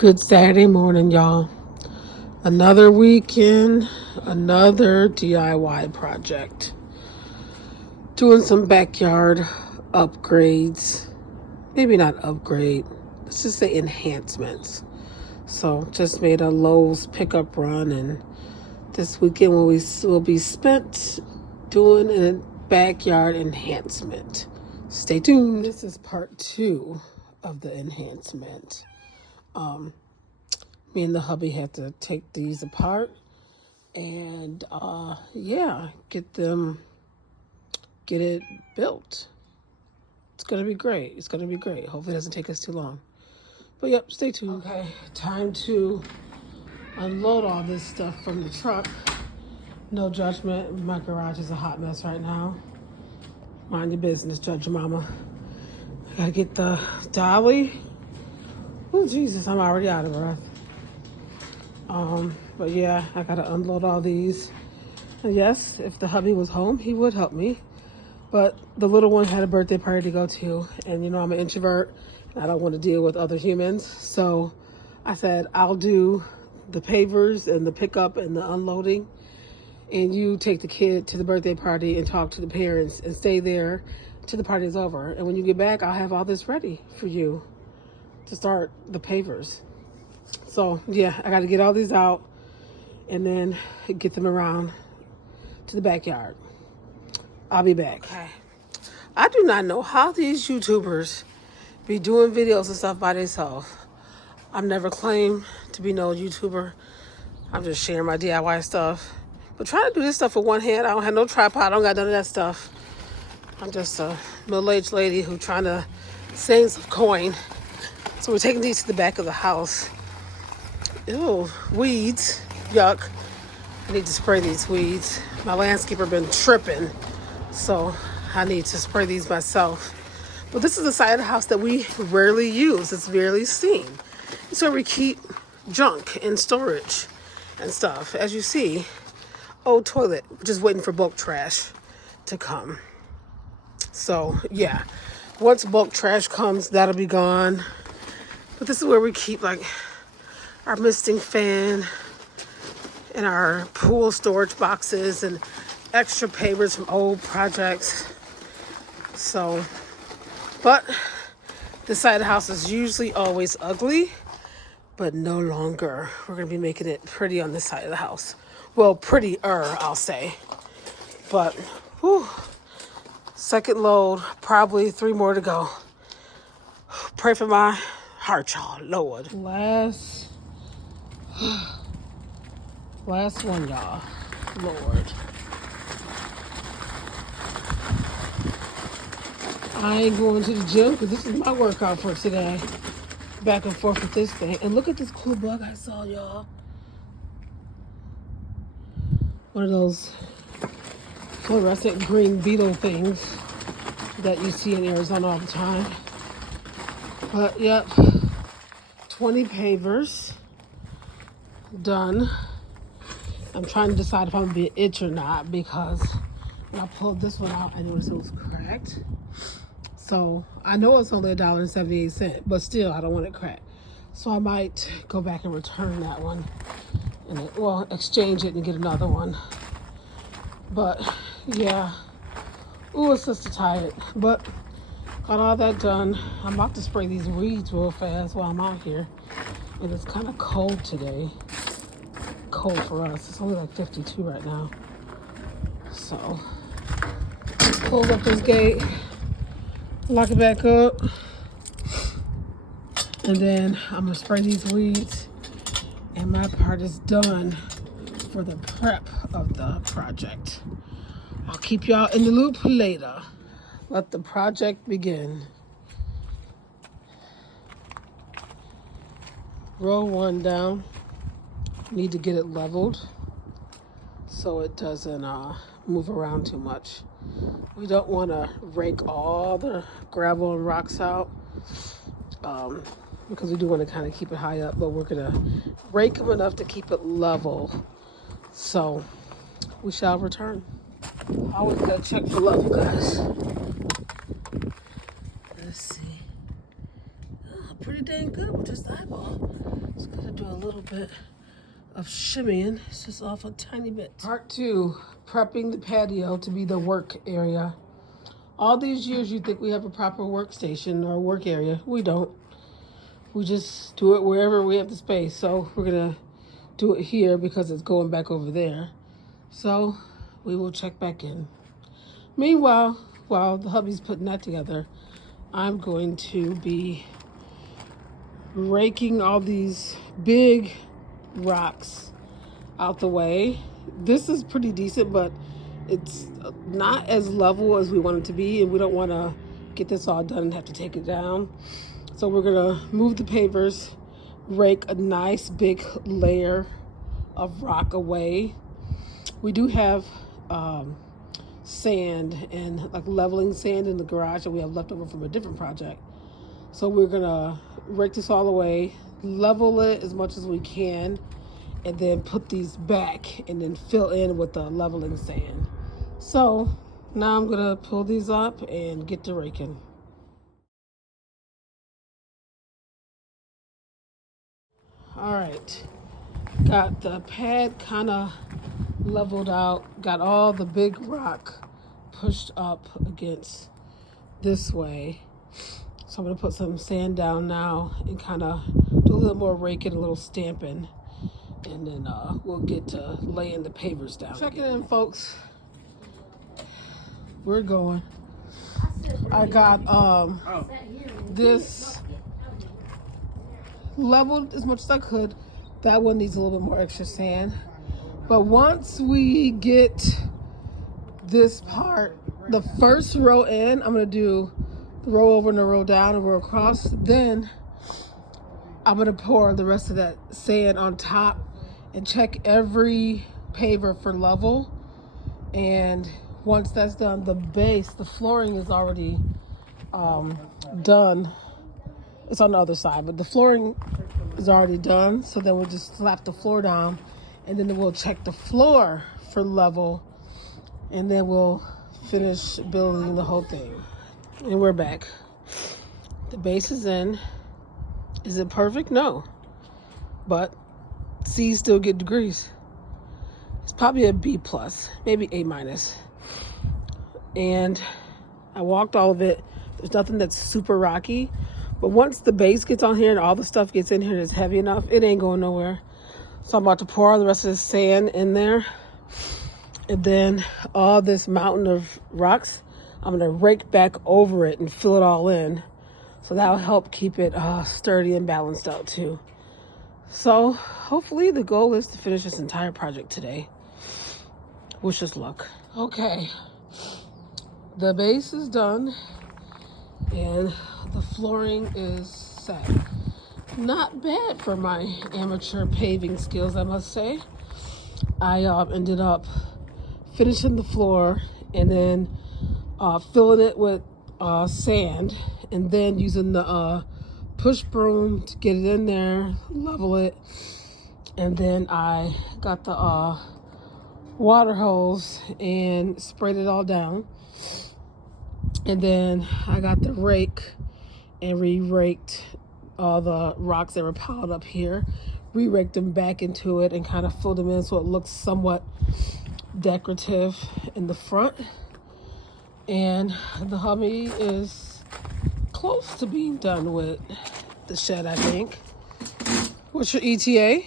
Good Saturday morning, y'all. Another weekend, another DIY project. Doing some backyard upgrades. Maybe not upgrade, let's just say enhancements. So just made a Lowe's pickup run, and this weekend will be spent doing a backyard enhancement. Stay tuned. This is part 2 of the enhancement. Me and the hubby had to take these apart and get it built. It's gonna be great. Hopefully it doesn't take us too long. But yep, stay tuned. Okay, time to unload all this stuff from the truck. No judgment. My garage is a hot mess right now. Mind your business, Judge Mama. I gotta get the dolly. Oh Jesus, I'm already out of breath. But yeah, I gotta unload all these. And yes, if the hubby was home, he would help me. But the little one had a birthday party to go to, and you know I'm an introvert, and I don't want to deal with other humans. So I said, I'll do the pavers and the pickup and the unloading, and you take the kid to the birthday party and talk to the parents and stay there till the party is over. And when you get back, I'll have all this ready for you to start the pavers. So yeah, I got to get all these out and then get them around to the backyard. I'll be back. Okay. I do not know how these YouTubers be doing videos and stuff by themselves. I've never claimed to be no YouTuber. I'm just sharing my DIY stuff. But trying to do this stuff with one hand, I don't have no tripod. I don't got none of that stuff. I'm just a middle-aged lady who trying to save some coin. So we're taking these to the back of the house. Ew, weeds. Yuck. I need to spray these weeds. My landscaper been tripping, so I need to spray these myself. But this is the side of the house that we rarely use. It's rarely seen. It's where we keep junk in storage and stuff. As you see, old toilet, just waiting for bulk trash to come. So yeah, once bulk trash comes, that'll be gone. But this is where we keep like our misting fan and our pool storage boxes and extra pavers from old projects. So, but this side of the house is usually always ugly, but no longer. We're gonna be making it pretty on this side of the house. Well, prettier, I'll say. But, whew, second load, probably 3 more to go. Pray for my heart, y'all, Lord. Last one, y'all. Lord. I ain't going to the gym because this is my workout for today. Back and forth with this thing. And look at this cool bug I saw, y'all. One of those fluorescent green beetle things that you see in Arizona all the time. But, yep. 20 pavers. Done. I'm trying to decide if I'm going to be an itch or not, because when I pulled this one out, I noticed it was cracked. So I know it's only $1.78, but still, I don't want it cracked. So I might go back and return that one, and exchange it and get another one. But yeah, ooh, it's just tired. But got all that done. I'm about to spray these weeds real fast while I'm out here, and it's kind of cold today. Cold for us. It's only like 52 right now. So close up this gate, lock it back up, and then I'm gonna spray these weeds, and my part is done for the prep of the project. I'll keep y'all in the loop later. Let the project begin. Row 1 down. Need to get it leveled so it doesn't move around too much. We don't want to rake all the gravel and rocks out because we do want to kind of keep it high up, but we're going to rake them enough to keep it level. So we shall return. Always got to check for level, guys. Let's see. Pretty dang good with just the eyeball. do a little bit of shimmying. It's just off a tiny bit. Part 2, prepping the patio to be the work area. All these years you think we have a proper workstation or work area. We don't. We just do it wherever we have the space. So we're gonna do it here because it's going back over there. So we will check back in. Meanwhile, while the hubby's putting that together, I'm going to be raking all these big rocks out the way. This is pretty decent, but it's not as level as we want it to be, and we don't want to get this all done and have to take it down. So we're gonna move the pavers, rake a nice big layer of rock away. We do have sand and like leveling sand in the garage that we have left over from a different project. So we're gonna rake this all away, level it as much as we can, and then put these back and then fill in with the leveling sand. So now I'm gonna pull these up and get to raking. All right, got the pad kind of leveled out, got all the big rock pushed up against this way. So I'm gonna put some sand down now and kind of do a little more raking, a little stamping, and then we'll get to laying the pavers down. Checking in, folks. We're going. I got this leveled as much as I could. That one needs a little bit more extra sand. But once we get this part, the first row in, I'm gonna do the row over and the row down and row across. Then I'm gonna pour the rest of that sand on top and check every paver for level. And once that's done, the base, the flooring is already done. It's on the other side, but the flooring is already done. So then we'll just slap the floor down, and then we'll check the floor for level, and then we'll finish building the whole thing. And we're back. The base is in. Is it perfect? No. But C's still get degrees. It's probably a B plus, maybe A minus. And I walked all of it. There's nothing that's super rocky. But once the base gets on here and all the stuff gets in here and it's heavy enough, it ain't going nowhere. So I'm about to pour the rest of the sand in there. And then all this mountain of rocks, I'm gonna rake back over it and fill it all in. So that'll help keep it sturdy and balanced out too. So hopefully the goal is to finish this entire project today. Wish us luck. Okay, the base is done and the flooring is set. Not bad for my amateur paving skills, I must say. I ended up finishing the floor and then filling it with sand, and then using the push broom to get it in there, level it, and then I got the water hose and sprayed it all down. And then I got the rake and re-raked all the rocks that were piled up here, re-raked them back into it and kind of filled them in so it looks somewhat decorative in the front. And the hubby is close to being done with the shed, I think. What's your ETA?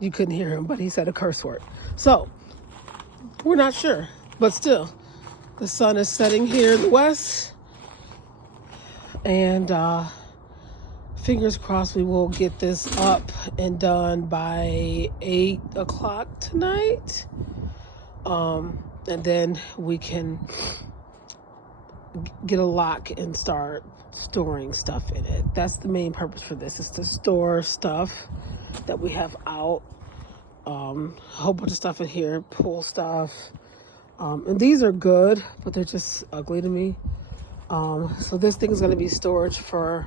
You couldn't hear him, but he said a curse word. So we're not sure, but still, the sun is setting here in the west, and fingers crossed we will get this up and done by 8 o'clock tonight. And then we can get a lock and start storing stuff in it. That's the main purpose for this, is to store stuff that we have out. A whole bunch of stuff in here, pool stuff. And these are good, but they're just ugly to me. So this thing is going to be storage for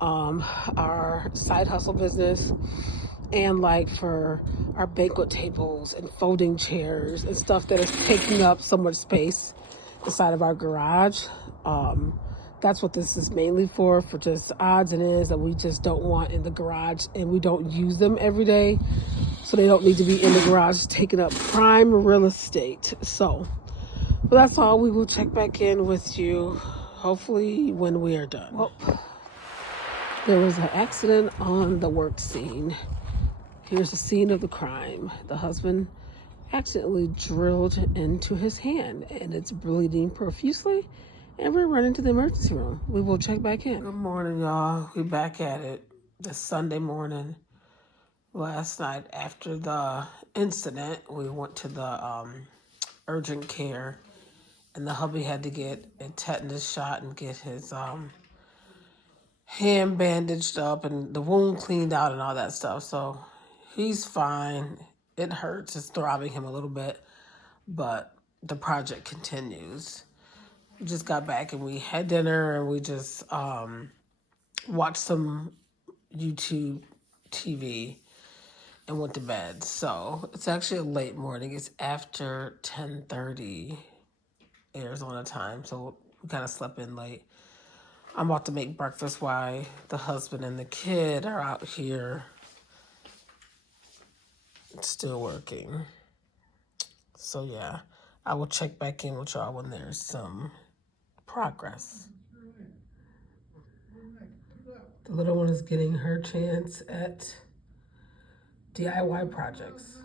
our side hustle business, and like for our banquet tables and folding chairs and stuff that is taking up so much space inside of our garage. That's what this is mainly for just odds and ends that we just don't want in the garage, and we don't use them every day. So they don't need to be in the garage taking up prime real estate. So, but that's all. We will check back in with you, hopefully when we are done. Well, there was an accident on the work scene. Here's the scene of the crime. The husband accidentally drilled into his hand and it's bleeding profusely, and we're running to the emergency room. We will check back in. Good morning, y'all. We're back at it this Sunday morning. Last night after the incident, we went to the urgent care, and the hubby had to get a tetanus shot and get his hand bandaged up and the wound cleaned out and all that stuff. So he's fine. It hurts. It's throbbing him a little bit, but the project continues. We just got back and we had dinner and we just watched some YouTube TV and went to bed. So it's actually a late morning. It's after 10:30 Arizona time. So we kind of slept in late. I'm about to make breakfast while the husband and the kid are out here still working. So yeah, I will check back in with y'all when there's some progress. The little one is getting her chance at DIY projects.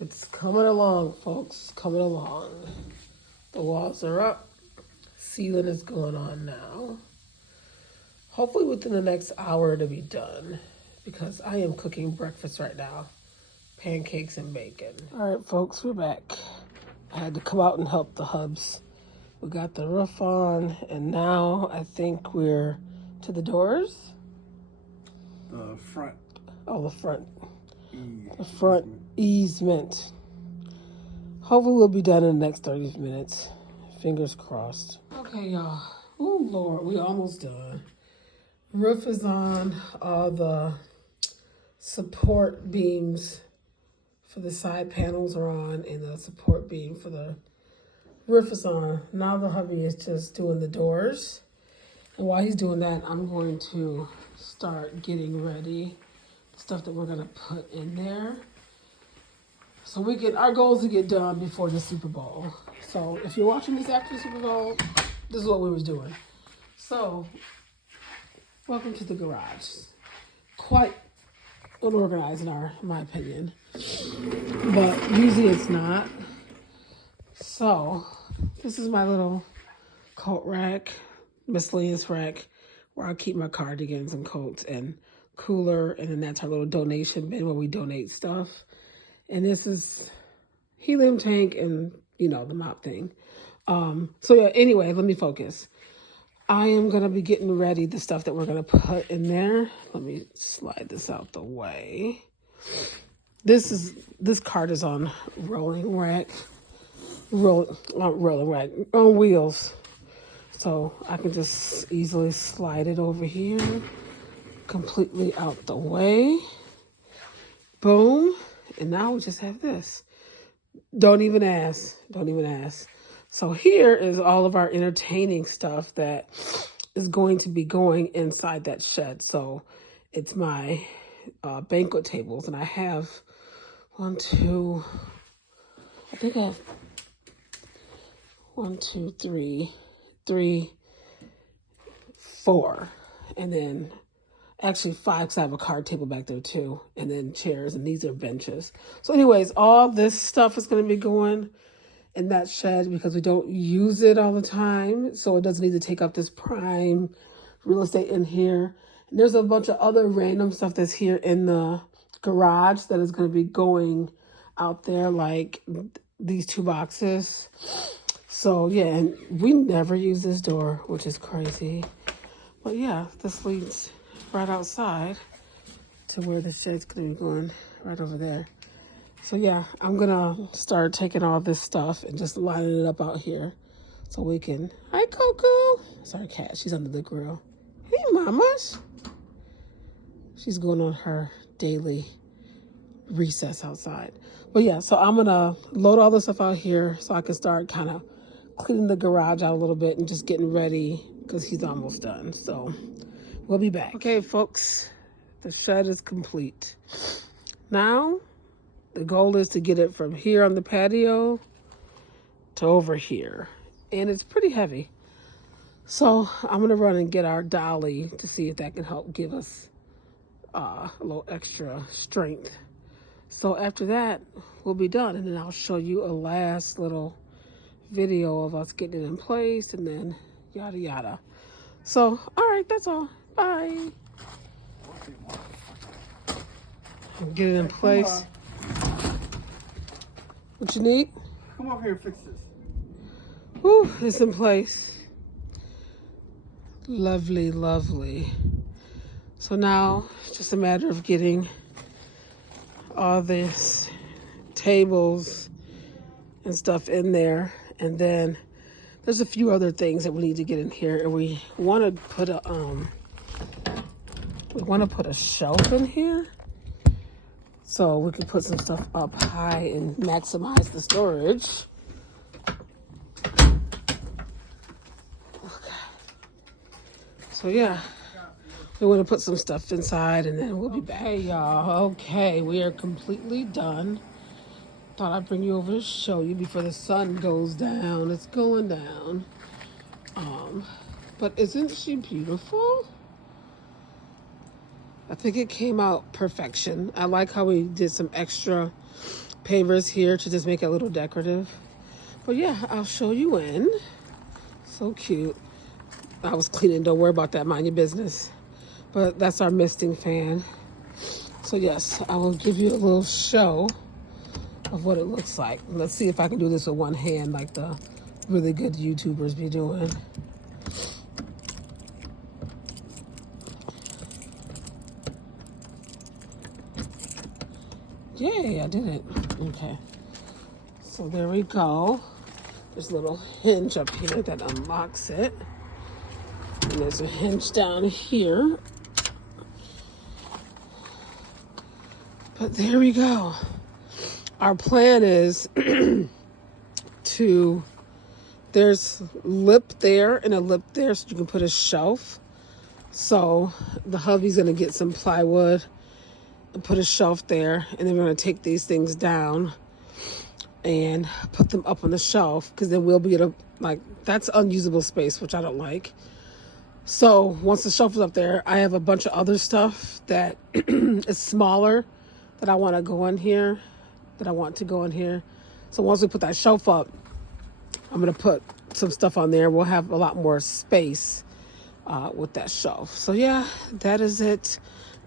It's coming along, folks. Coming along. The walls are up. Ceiling is going on now. Hopefully within the next hour it'll be done, because I am cooking breakfast right now. Pancakes and bacon. All right, folks, we're back. I had to come out and help the hubs. We got the roof on, and now I think we're to the doors. The front. Oh, the front. The front easement. Hopefully we'll be done in the next 30 minutes. Fingers crossed. Okay, y'all. Oh, Lord, we almost done. Roof is on. All the support beams for the side panels are on, and the support beam for the roof is on. Now the hubby is just doing the doors. And while he's doing that, I'm going to start getting ready the stuff that we're going to put in there. So our goal is to get done before the Super Bowl. So if you're watching this after the Super Bowl, this is what we was doing. So, welcome to the garage. Quite unorganized in my opinion, but usually it's not. So, this is my little coat rack, miscellaneous rack, where I keep my cardigans and coats and cooler, and then that's our little donation bin where we donate stuff. And this is helium tank and, the mop thing. So yeah, anyway, let me focus. I am going to be getting ready the stuff that we're going to put in there. Let me slide this out the way. This cart is on rolling rack. Not rolling rack, on wheels. So I can just easily slide it over here, completely out the way. Boom. And now we just have this. Don't even ask. So here is all of our entertaining stuff that is going to be going inside that shed. So it's my banquet tables. And I have I think I have 1, 2, 3, 4. And then actually 5, because I have a card table back there too. And then chairs, and these are benches. So anyways, all this stuff is going to be going in that shed because we don't use it all the time. So it doesn't need to take up this prime real estate in here. And there's a bunch of other random stuff that's here in the garage that is going to be going out there, like these 2 boxes. So yeah, and we never use this door, which is crazy. But yeah, this leads right outside to where the shed's going to be going, right over there. So yeah, I'm going to start taking all this stuff and just lining it up out here So we can, hi Coco. Sorry cat, she's under the grill. Hey mamas. She's going on her daily recess outside. But yeah, so I'm gonna load all this stuff out here so I can start kind of cleaning the garage out a little bit and just getting ready because he's almost done. So we'll be back. Okay, folks, the shed is complete. Now, the goal is to get it from here on the patio to over here. And it's pretty heavy. So I'm gonna run and get our dolly to see if that can help give us a little extra strength. So after that, we'll be done. And then I'll show you a last little video of us getting it in place and then yada yada. So, all right, that's all. Bye. Get it in place. What you need? Come over here and fix this. Whew, it's in place. Lovely, lovely. So now it's just a matter of getting all this tables and stuff in there. And then there's a few other things that we need to get in here. And we want to put a shelf in here so we can put some stuff up high and maximize the storage. Okay. So yeah, we want to put some stuff inside and then we'll be back. Hey y'all, okay, we are completely done. Thought I'd bring you over to show you before the sun goes down. It's going down. But isn't she beautiful? I think it came out perfection. I like how we did some extra pavers here to just make it a little decorative. But yeah, I'll show you in. So cute. I was cleaning, don't worry about that, mind your business. But that's our misting fan. So yes, I will give you a little show of what it looks like. Let's see if I can do this with one hand like the really good YouTubers be doing. Yay, I did it. Okay. So there we go. There's a little hinge up here that unlocks it. And there's a hinge down here. But there we go. Our plan is there's lip there and a lip there so you can put a shelf. So the hubby's gonna get some plywood and put a shelf there, and then we're gonna take these things down and put them up on the shelf because then we'll be able to, like, that's unusable space, which I don't like. So once the shelf is up there, I have a bunch of other stuff that is smaller that I want to go in here. So once we put that shelf up, I'm going to put some stuff on there. We'll have a lot more space with that shelf. So yeah, that is it.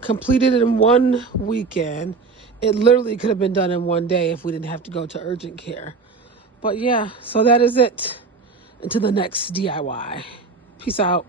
Completed in one weekend. It literally could have been done in one day if we didn't have to go to urgent care. But yeah, so that is it. Until the next DIY. Peace out.